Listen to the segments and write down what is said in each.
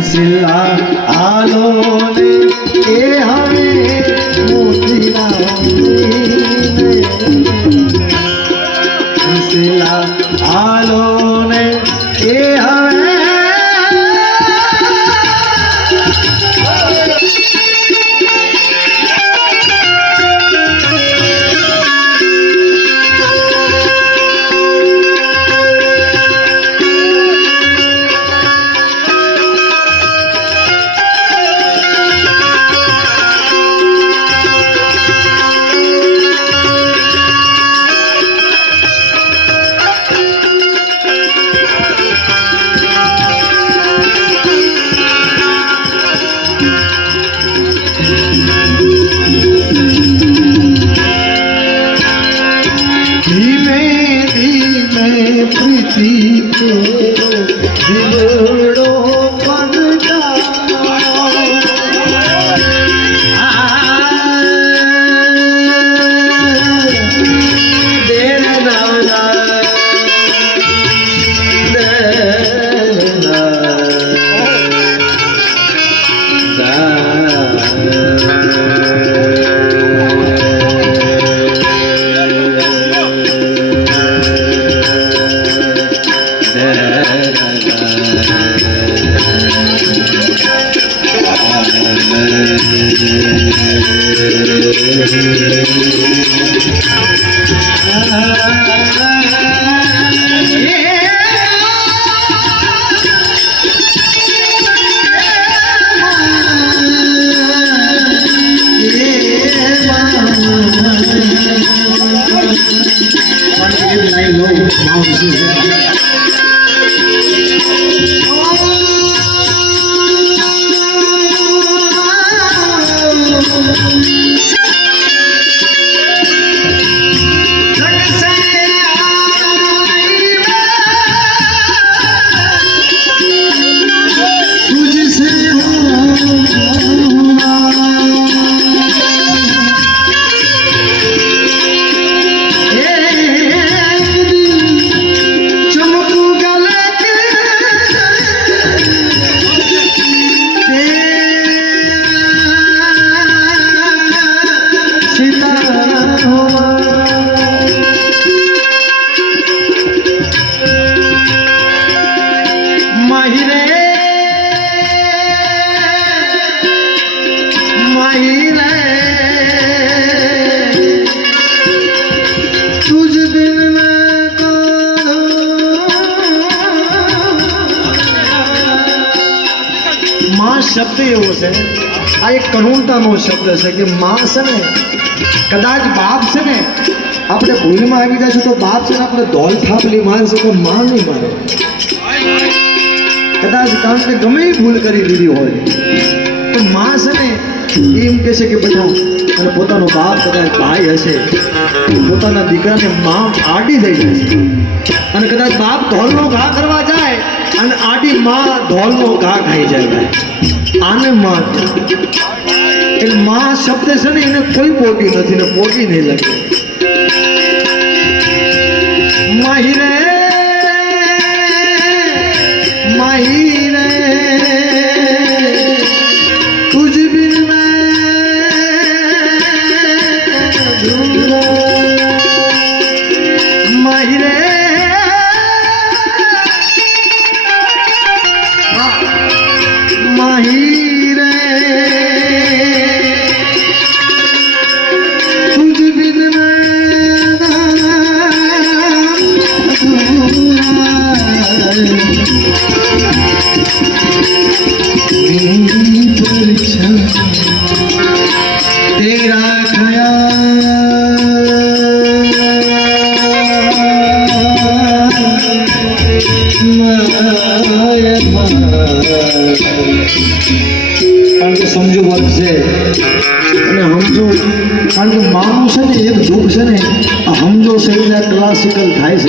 सिला आलो ने ए हमें मोतीना सिला आलो ने ए हमें प्रीति के दिलड़ो बन शब्द एवो है आ एक करुणता शब्द है कि माँ से ने कदाच बाप से ने अपने भूल में आई जाए तो बाप से अपने दौल थापली मार सको माँ नहीं मारे कदाच कारण के गमे ही भूल करी दीदी हो तो माँ से ने एम कहे कि बेटा અને પોતાનો બાપ કદાચ ભાઈ હશે પોતાના દીકરાને માં આડી થઈ જશે અને કદાચ બાપ ધોલનો ઘા કરવા જાય અને આડી માં ધોલનો ઘા ખાઈ જાય આને માં એટલે માં શબ્દ છે ને એને કોઈ પોટી નથી ને પોટી નહીં લાગે માહી રે तुझ बिन तेरा कारण के समझो बात से समझो कारण के मानु से ने एक दुख से ने समझो सही क्लासिकल थाय से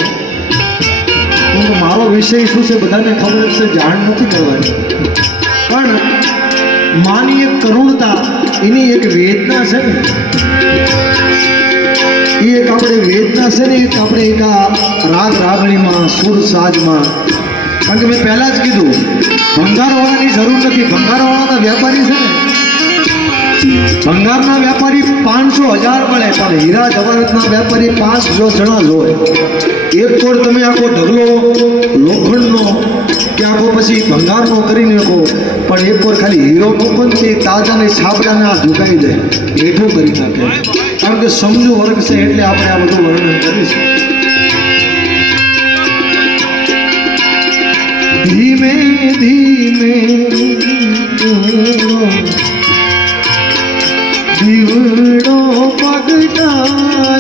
तो मारो विषय शू से बधाने खबर से जाण नहीं करवानी पण मानी एक करुणता इनी एक वेदना से ये एक अपने वेदना से ने एक अपने एक राग रागणी में सुर साज में कारण के मैं पहला ज कीधु ભંગારવાળાની જરૂર નથી. ભંગારવાળાના વેપારી છે ને, ભંગારના વેપારી 500,000 મળે, પણ હીરા જવાહરાતના વેપારી 500 જણા જ હોય. એક કોર તમે આખો ઢગલો લોખંડનો કે આખો પછી ભંગારનો કરી નાખો, પણ એક કોર ખાલી હીરો મૂકો ને તે તાજાને છાપડાને આ ઝુકાઈ દે, હેઠું કરી નાખે. કારણ કે સમજુ વર્ગ છે એટલે આપણે આ બધું વર્ણન કરીશું. ધીમે ધીમે દીવડો પગટાય